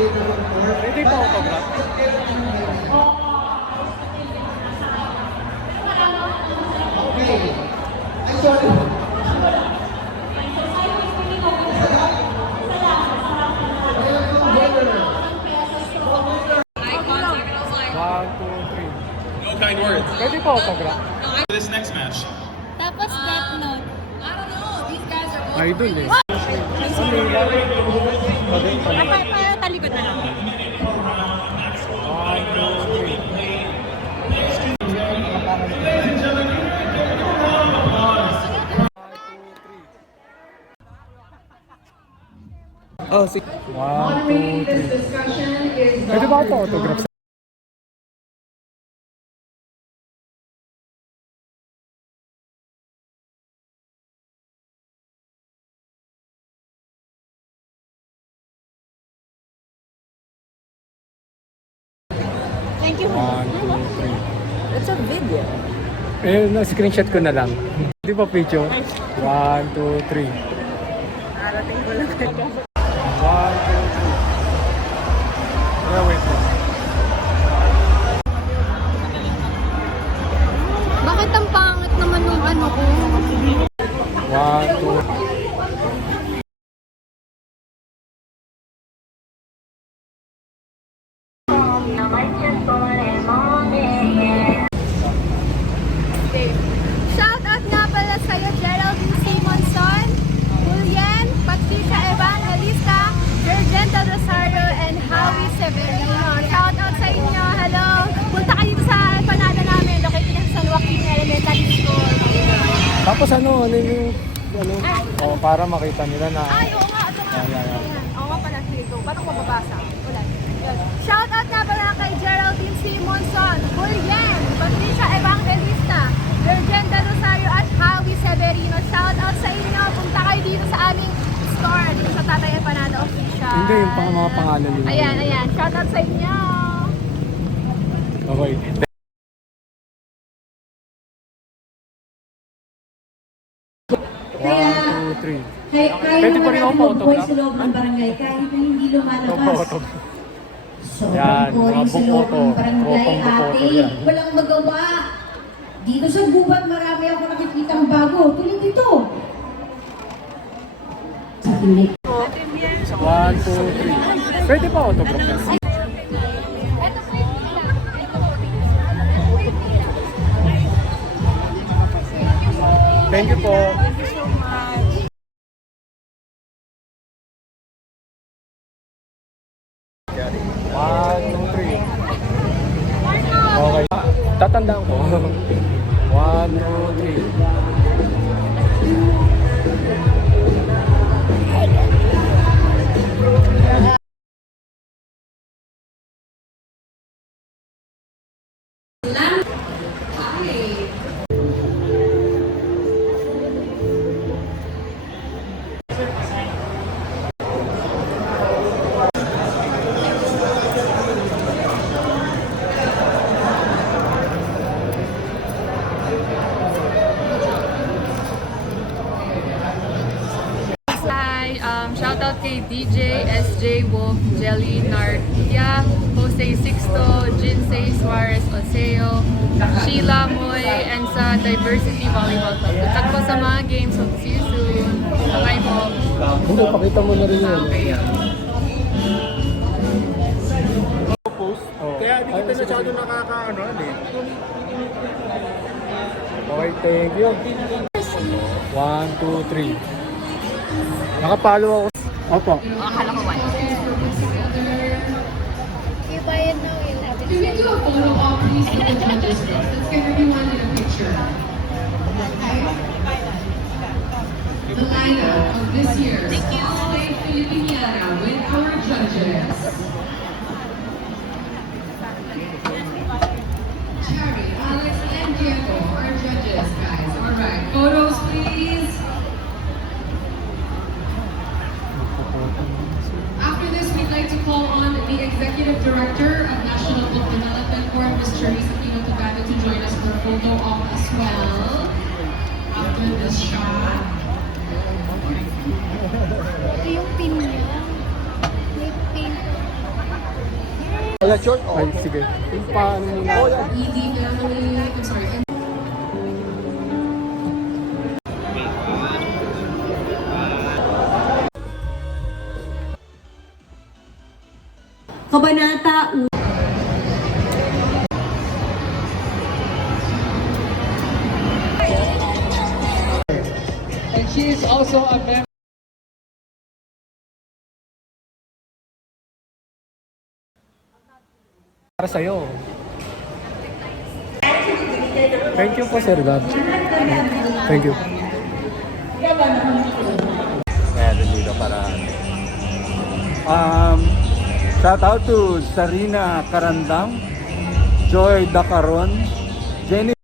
Pwede pa autograph? One, two, three. No kind words. Pwede pa autograph? This next match. Tapos Death Note. I don't know. These guys are both. Idol eh. Para talikod na lang. One, two, three. Oh, si. One, two, three. Pwede ba ito autograph? Thank you. One, two, three. It's a video. Na-screenshot ko na lang. Di ba picture? One, two, three. Narating ko lang. One, two, three. Wait lang. Bakit ang pangit naman yung ano ko? One, two. Shout out nga pala sa'yo, Geraldine Simonson, Julian, Patricia Evangelista, Virgenta Rosario, and Howie Severino. Shout out sa inyo. Hello. Punta kayo dito sa panada namin. Located sa San Joaquin Elementary School. Tapos ano yung, oh, para makita nila na, Ay, oo nga. Ito nga. Ayan. Oo nga pala. Here go. Paano ko mababasa? Wala. Yun. Shout out nga pala kay Geraldine Simonson, Julian, Patricia Evangelista, Virgenta Rosario, at Howie Severino. Shout out sa inyo. Punta kayo dito sa aming store, dito sa Tatay Empanada Official. hindi yung mga pangalan nila. Ayan. Shout out sa inyo. Okay. One, two, three. Pwede pa rin ako autograph? Sa loob ng barangay kahit na hindi lumalabas. Yan, Sobrang boring mga sa loob bukoto. ng barangay Bukong bukoto ate. yan. Walang magawa. Dito sa gubat marami ako nakikitang bago. Tulad dito. Sa pilik. One, two, three. Pwede pa autograph yan? Thank you po. One, two, three. Okay. Tatandaan ko. One, two, three. Shout out kay DJ, SJ, Wolf, Jelly, Nardia, Jose Sixto, Jinsei, Suarez, Oseo, Sheila, Moy, and sa Diversity Volleyball Club. Good luck po sa mga games. Hope to see you soon. Bye po. Hindi, pakita mo na rin yun. Okay. Kaya di kita masyado nakakaano eh. Okay, thank you. One, two, three. Nakapalo ako. Opo. Akala ko wala. You buy it now, you'll have it. Can we do a photo op, please, with the judges? Let's get everyone in a picture. The lineup of this year's All-State Filipiniana with our judges. Cherry, Alex, and Diego, our judges, guys. All right, photos, please. After this, we'd like to call on the Executive Director of National Book Development Board, Ms. Teresa Pino Tugado, to join us for a photo op as well. After this shot. Ito yung pin niya. May pin. Ay, sige. Yung paano muna. ED family, I'm sorry, Kabanata And she is also a member. Para sa'yo. Thank you po, Sir God. Thank you. Kaya dito para shout out to Sarina Karandang, Joy Dacaron, Jenny